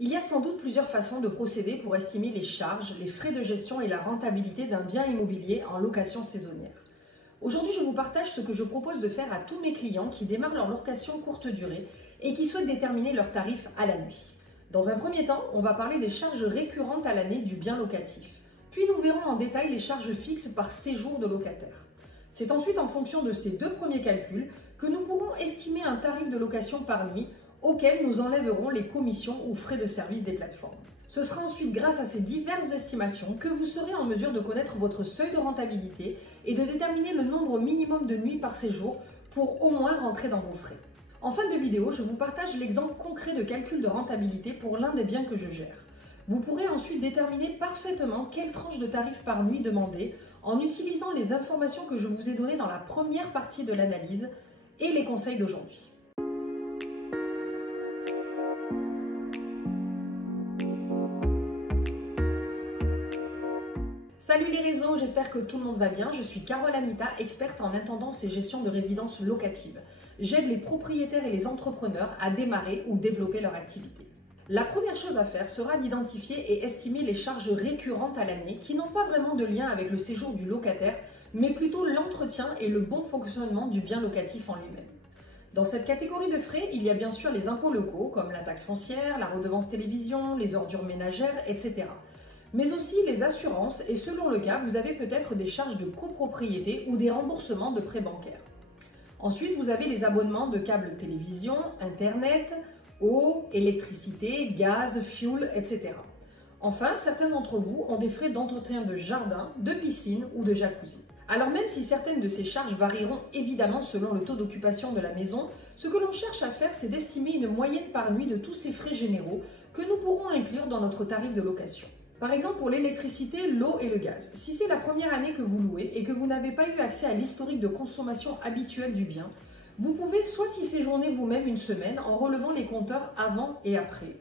Il y a sans doute plusieurs façons de procéder pour estimer les charges, les frais de gestion et la rentabilité d'un bien immobilier en location saisonnière. Aujourd'hui, je vous partage ce que je propose de faire à tous mes clients qui démarrent leur location courte durée et qui souhaitent déterminer leurs tarifs à la nuit. Dans un premier temps, on va parler des charges récurrentes à l'année du bien locatif. Puis nous verrons en détail les charges fixes par séjour de locataire. C'est ensuite en fonction de ces deux premiers calculs que nous pourrons estimer un tarif de location par nuit auquel nous enlèverons les commissions ou frais de service des plateformes. Ce sera ensuite grâce à ces diverses estimations que vous serez en mesure de connaître votre seuil de rentabilité et de déterminer le nombre minimum de nuits par séjour pour au moins rentrer dans vos frais. En fin de vidéo, je vous partage l'exemple concret de calcul de rentabilité pour l'un des biens que je gère. Vous pourrez ensuite déterminer parfaitement quelle tranche de tarif par nuit demander en utilisant les informations que je vous ai données dans la première partie de l'analyse et les conseils d'aujourd'hui. Salut les réseaux, j'espère que tout le monde va bien. Je suis Carole Anita, experte en intendance et gestion de résidences locatives. J'aide les propriétaires et les entrepreneurs à démarrer ou développer leur activité. La première chose à faire sera d'identifier et estimer les charges récurrentes à l'année qui n'ont pas vraiment de lien avec le séjour du locataire, mais plutôt l'entretien et le bon fonctionnement du bien locatif en lui-même. Dans cette catégorie de frais, il y a bien sûr les impôts locaux comme la taxe foncière, la redevance télévision, les ordures ménagères, etc. Mais aussi les assurances et selon le cas, vous avez peut-être des charges de copropriété ou des remboursements de prêts bancaires. Ensuite, vous avez les abonnements de câbles télévision, internet, eau, électricité, gaz, fuel, etc. Enfin, certains d'entre vous ont des frais d'entretien de jardin, de piscine ou de jacuzzi. Alors même si certaines de ces charges varieront évidemment selon le taux d'occupation de la maison, ce que l'on cherche à faire, c'est d'estimer une moyenne par nuit de tous ces frais généraux que nous pourrons inclure dans notre tarif de location. Par exemple, pour l'électricité, l'eau et le gaz. Si c'est la première année que vous louez et que vous n'avez pas eu accès à l'historique de consommation habituelle du bien, vous pouvez soit y séjourner vous-même une semaine en relevant les compteurs avant et après,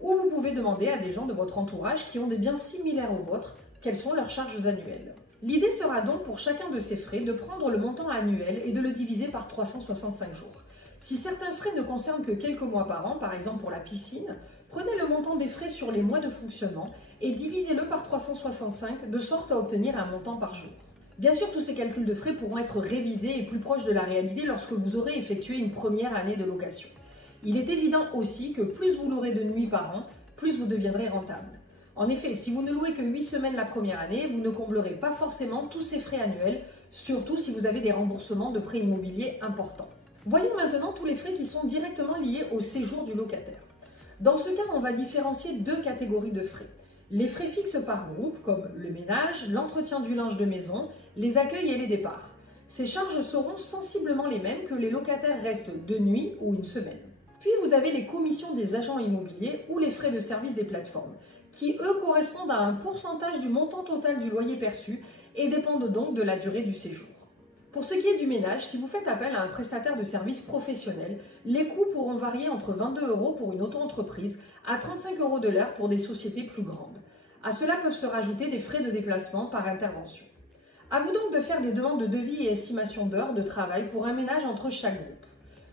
ou vous pouvez demander à des gens de votre entourage qui ont des biens similaires aux vôtres quelles sont leurs charges annuelles. L'idée sera donc pour chacun de ces frais de prendre le montant annuel et de le diviser par 365 jours. Si certains frais ne concernent que quelques mois par an, par exemple pour la piscine, prenez le montant des frais sur les mois de fonctionnement et divisez-le par 365 de sorte à obtenir un montant par jour. Bien sûr, tous ces calculs de frais pourront être révisés et plus proches de la réalité lorsque vous aurez effectué une première année de location. Il est évident aussi que plus vous l'aurez de nuits par an, plus vous deviendrez rentable. En effet, si vous ne louez que 8 semaines la première année, vous ne comblerez pas forcément tous ces frais annuels, surtout si vous avez des remboursements de prêts immobiliers importants. Voyons maintenant tous les frais qui sont directement liés au séjour du locataire. Dans ce cas, on va différencier deux catégories de frais. Les frais fixes par groupe, comme le ménage, l'entretien du linge de maison, les accueils et les départs. Ces charges seront sensiblement les mêmes que les locataires restent de nuit ou une semaine. Puis vous avez les commissions des agents immobiliers ou les frais de service des plateformes, qui eux correspondent à un pourcentage du montant total du loyer perçu et dépendent donc de la durée du séjour. Pour ce qui est du ménage, si vous faites appel à un prestataire de services professionnel, les coûts pourront varier entre 22 € pour une auto-entreprise à 35 € de l'heure pour des sociétés plus grandes. À cela peuvent se rajouter des frais de déplacement par intervention. À vous donc de faire des demandes de devis et estimation d'heures de travail pour un ménage entre chaque groupe.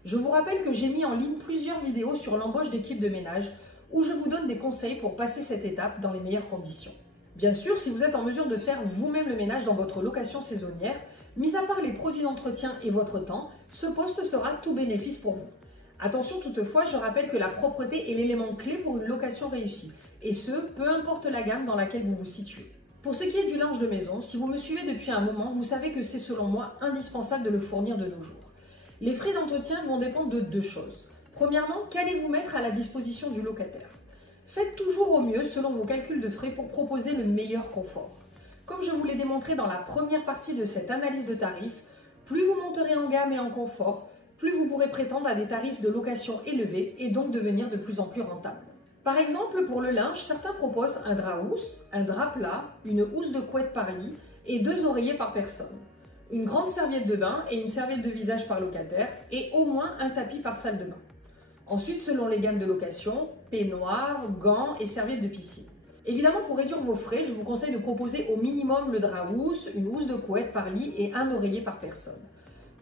Je vous rappelle que j'ai mis en ligne plusieurs vidéos sur l'embauche d'équipes de ménage où je vous donne des conseils pour passer cette étape dans les meilleures conditions. Bien sûr, si vous êtes en mesure de faire vous-même le ménage dans votre location saisonnière, mis à part les produits d'entretien et votre temps, ce poste sera tout bénéfice pour vous. Attention toutefois, je rappelle que la propreté est l'élément clé pour une location réussie, et ce, peu importe la gamme dans laquelle vous vous situez. Pour ce qui est du linge de maison, si vous me suivez depuis un moment, vous savez que c'est selon moi indispensable de le fournir de nos jours. Les frais d'entretien vont dépendre de deux choses. Premièrement, qu'allez-vous mettre à la disposition du locataire? Faites toujours au mieux selon vos calculs de frais pour proposer le meilleur confort. Comme je vous l'ai démontré dans la première partie de cette analyse de tarifs, plus vous monterez en gamme et en confort, plus vous pourrez prétendre à des tarifs de location élevés et donc devenir de plus en plus rentable. Par exemple, pour le linge, certains proposent un drap housse, un drap plat, une housse de couette par lit et 2 oreillers par personne, une grande serviette de bain et une serviette de visage par locataire et au moins un tapis par salle de bain. Ensuite, selon les gammes de location, peignoir, gants et serviettes de piscine. Évidemment, pour réduire vos frais, je vous conseille de proposer au minimum le drap housse, une housse de couette par lit et un oreiller par personne.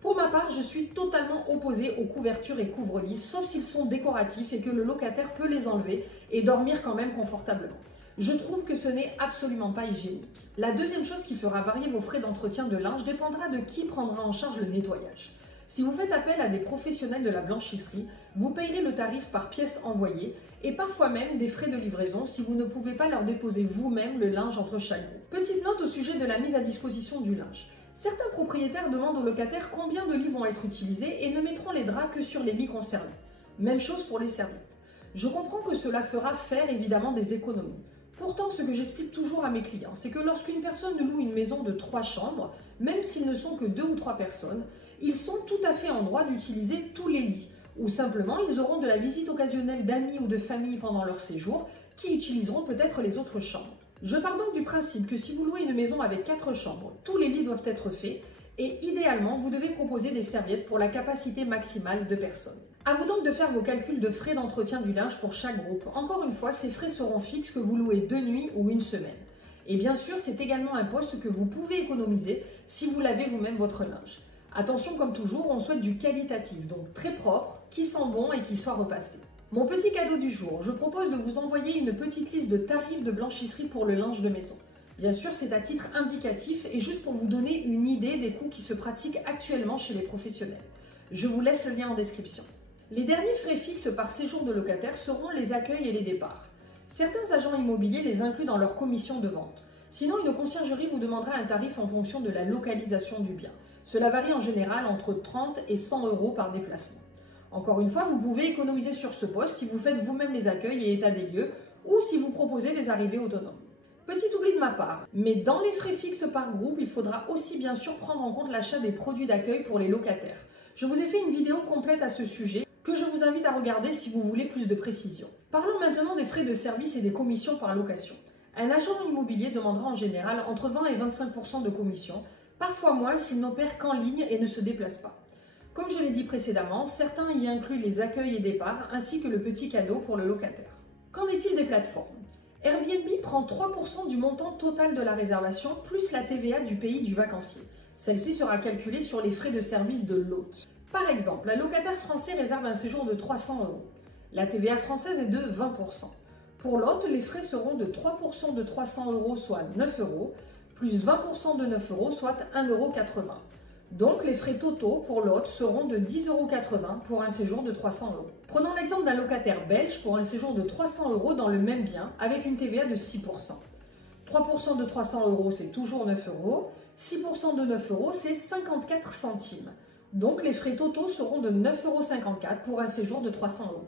Pour ma part, je suis totalement opposée aux couvertures et couvre-lits, sauf s'ils sont décoratifs et que le locataire peut les enlever et dormir quand même confortablement. Je trouve que ce n'est absolument pas hygiénique. La deuxième chose qui fera varier vos frais d'entretien de linge dépendra de qui prendra en charge le nettoyage. Si vous faites appel à des professionnels de la blanchisserie, vous payerez le tarif par pièce envoyée et parfois même des frais de livraison si vous ne pouvez pas leur déposer vous-même le linge entre chaque groupe. Petite note au sujet de la mise à disposition du linge. Certains propriétaires demandent aux locataires combien de lits vont être utilisés et ne mettront les draps que sur les lits concernés. Même chose pour les serviettes. Je comprends que cela fera faire évidemment des économies. Pourtant, ce que j'explique toujours à mes clients, c'est que lorsqu'une personne loue une maison de 3 chambres, même s'ils ne sont que 2 ou 3 personnes, ils sont tout à fait en droit d'utiliser tous les lits. Ou simplement, ils auront de la visite occasionnelle d'amis ou de famille pendant leur séjour, qui utiliseront peut-être les autres chambres. Je pars donc du principe que si vous louez une maison avec 4 chambres, tous les lits doivent être faits et idéalement, vous devez proposer des serviettes pour la capacité maximale de personnes. À vous donc de faire vos calculs de frais d'entretien du linge pour chaque groupe. Encore une fois, ces frais seront fixes que vous louez 2 nuits ou 1 semaine. Et bien sûr, c'est également un poste que vous pouvez économiser si vous lavez vous-même votre linge. Attention, comme toujours, on souhaite du qualitatif, donc très propre, qui sent bon et qui soit repassé. Mon petit cadeau du jour, je propose de vous envoyer une petite liste de tarifs de blanchisserie pour le linge de maison. Bien sûr, c'est à titre indicatif et juste pour vous donner une idée des coûts qui se pratiquent actuellement chez les professionnels. Je vous laisse le lien en description. Les derniers frais fixes par séjour de locataire seront les accueils et les départs. Certains agents immobiliers les incluent dans leur commission de vente. Sinon, une conciergerie vous demandera un tarif en fonction de la localisation du bien. Cela varie en général entre 30 et 100 € par déplacement. Encore une fois, vous pouvez économiser sur ce poste si vous faites vous-même les accueils et état des lieux ou si vous proposez des arrivées autonomes. Petit oubli de ma part, mais dans les frais fixes par groupe, il faudra aussi bien sûr prendre en compte l'achat des produits d'accueil pour les locataires. Je vous ai fait une vidéo complète à ce sujet que je vous invite à regarder si vous voulez plus de précision. Parlons maintenant des frais de service et des commissions par location. Un agent immobilier demandera en général entre 20 et 25% de commission, parfois moins s'il n'opère qu'en ligne et ne se déplace pas. Comme je l'ai dit précédemment, certains y incluent les accueils et départs ainsi que le petit cadeau pour le locataire. Qu'en est-il des plateformes ? Airbnb prend 3% du montant total de la réservation plus la TVA du pays du vacancier. Celle-ci sera calculée sur les frais de service de l'hôte. Par exemple, un locataire français réserve un séjour de 300 €. La TVA française est de 20%. Pour l'hôte, les frais seront de 3% de 300 €, soit 9 €, plus 20% de 9 €, soit 1,80 €. Donc, les frais totaux pour l'hôte seront de 10,80 € pour un séjour de 300 €. Prenons l'exemple d'un locataire belge pour un séjour de 300 € dans le même bien, avec une TVA de 6%. 3% de 300 €, c'est toujours 9 €. 6% de 9 €, c'est 54 centimes. Donc, les frais totaux seront de 9,54 € pour un séjour de 300 €.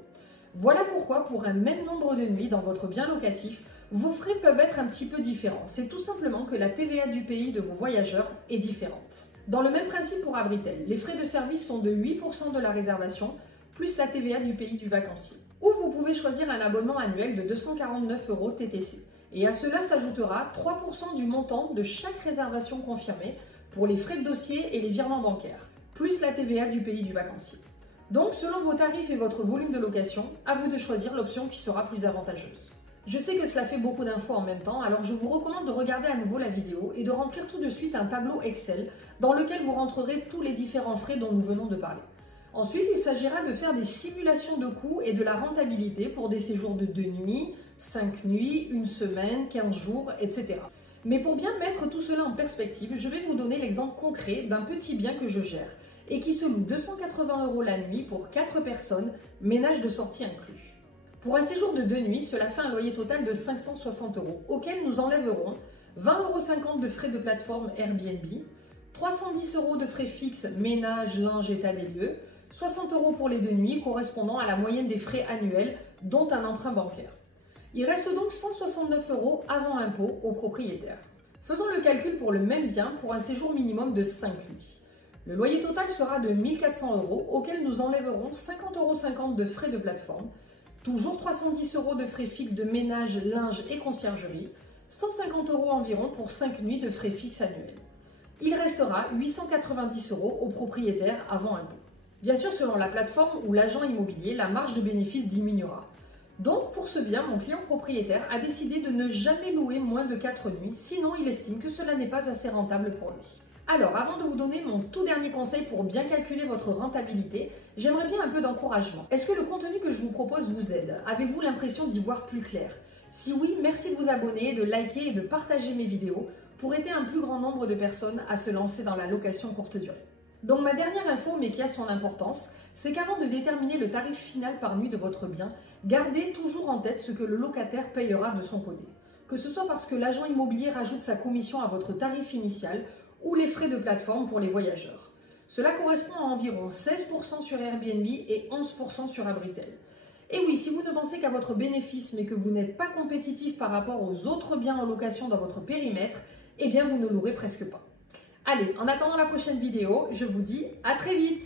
Voilà pourquoi, pour un même nombre de nuits dans votre bien locatif, vos frais peuvent être un petit peu différents. C'est tout simplement que la TVA du pays de vos voyageurs est différente. Dans le même principe pour Abritel, les frais de service sont de 8% de la réservation, plus la TVA du pays du vacancier. Ou vous pouvez choisir un abonnement annuel de 249 € TTC. Et à cela s'ajoutera 3% du montant de chaque réservation confirmée pour les frais de dossier et les virements bancaires, plus la TVA du pays du vacancier. Donc, selon vos tarifs et votre volume de location, à vous de choisir l'option qui sera plus avantageuse. Je sais que cela fait beaucoup d'infos en même temps, alors je vous recommande de regarder à nouveau la vidéo et de remplir tout de suite un tableau Excel dans lequel vous rentrerez tous les différents frais dont nous venons de parler. Ensuite, il s'agira de faire des simulations de coûts et de la rentabilité pour des séjours de 2 nuits, 5 nuits, 1 semaine, 15 jours, etc. Mais pour bien mettre tout cela en perspective, je vais vous donner l'exemple concret d'un petit bien que je gère et qui se loue 280 € la nuit pour 4 personnes, ménage de sortie inclus. Pour un séjour de 2 nuits, cela fait un loyer total de 560 €, auquel nous enlèverons 20,50 € de frais de plateforme Airbnb, 310 € de frais fixes, ménage, linge, état des lieux, 60 € pour les 2 nuits correspondant à la moyenne des frais annuels, dont un emprunt bancaire. Il reste donc 169 € avant impôt au propriétaire. Faisons le calcul pour le même bien pour un séjour minimum de 5 nuits. Le loyer total sera de 1 400 €, auquel nous enlèverons 50,50 € de frais de plateforme, toujours 310 € de frais fixes de ménage, linge et conciergerie, 150 € environ pour 5 nuits de frais fixes annuels. Il restera 890 € au propriétaire avant impôt. Bien sûr, selon la plateforme ou l'agent immobilier, la marge de bénéfice diminuera. Donc, pour ce bien, mon client propriétaire a décidé de ne jamais louer moins de 4 nuits, sinon il estime que cela n'est pas assez rentable pour lui. Alors, avant de vous donner mon tout dernier conseil pour bien calculer votre rentabilité, j'aimerais bien un peu d'encouragement. Est-ce que le contenu que je vous propose vous aide? Avez-vous l'impression d'y voir plus clair? Si oui, merci de vous abonner, de liker et de partager mes vidéos pour aider un plus grand nombre de personnes à se lancer dans la location courte durée. Donc ma dernière info, mais qui a son importance, c'est qu'avant de déterminer le tarif final par nuit de votre bien, gardez toujours en tête ce que le locataire payera de son côté. Que ce soit parce que l'agent immobilier rajoute sa commission à votre tarif initial ou les frais de plateforme pour les voyageurs. Cela correspond à environ 16% sur Airbnb et 11% sur Abritel. Et oui, si vous ne pensez qu'à votre bénéfice mais que vous n'êtes pas compétitif par rapport aux autres biens en location dans votre périmètre, eh bien vous ne louerez presque pas. Allez, en attendant la prochaine vidéo, je vous dis à très vite!